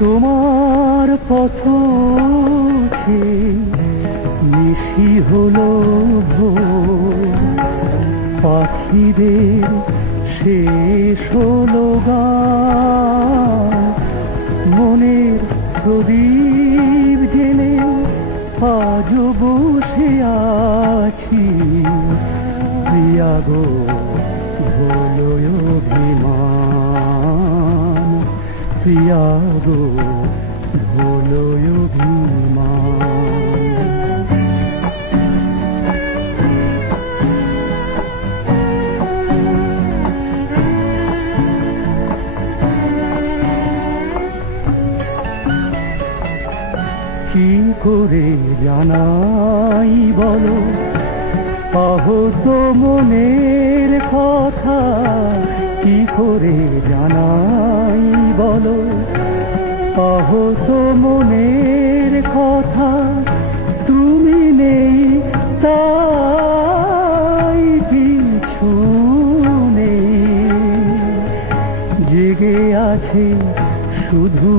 তোমার পথ নিশি হলো ভোর, পাখিদের শেষ হলো গান। মনের প্রদীপ জেলে আজ বসে আছি, প্রিয়া গো হলো অভিমান, প্রিয়া গো হলো অভিমান। কি করে জানাই বলো আহত মনের কথা, কি করে জানাই বলো আহত মনের কথা। তুমি নেই তাই কিছু নেই, জেগে আছে শুধু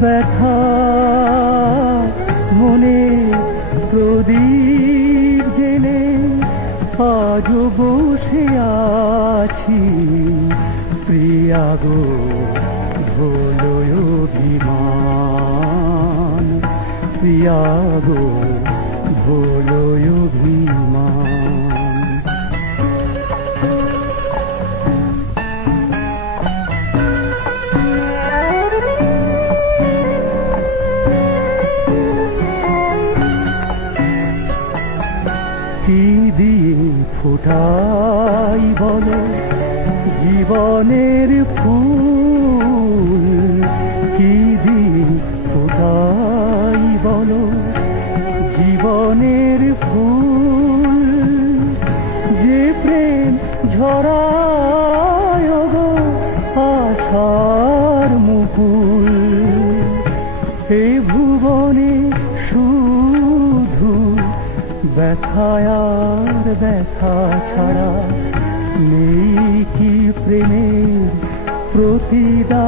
ব্যথা। মনে প্রদীপ জেলে আজ বসে আছি, প্রিয়া গো হলো অভিমান, প্রিয়া গো হলো অভিমান। কি দিয়ে ফোটাই বলো জীবনের ফুল, কি দিয়ে ফোটাই বলো জীবনের ফুল। যে প্রেম ঝরায় গো আশার মুকুল, এ ভুবনে শুধু ব্যথায় আর ব্যথা ছাড়া নেই কি প্রেমের প্রতিদান।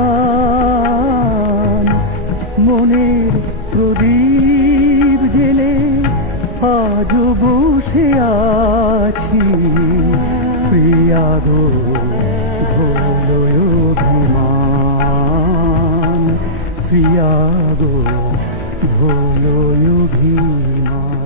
মনের প্রদীপ জেলে আজ বসে আছি, প্রিয়া গো হলো অভিমান, প্রিয়া গো হলো অভিমান।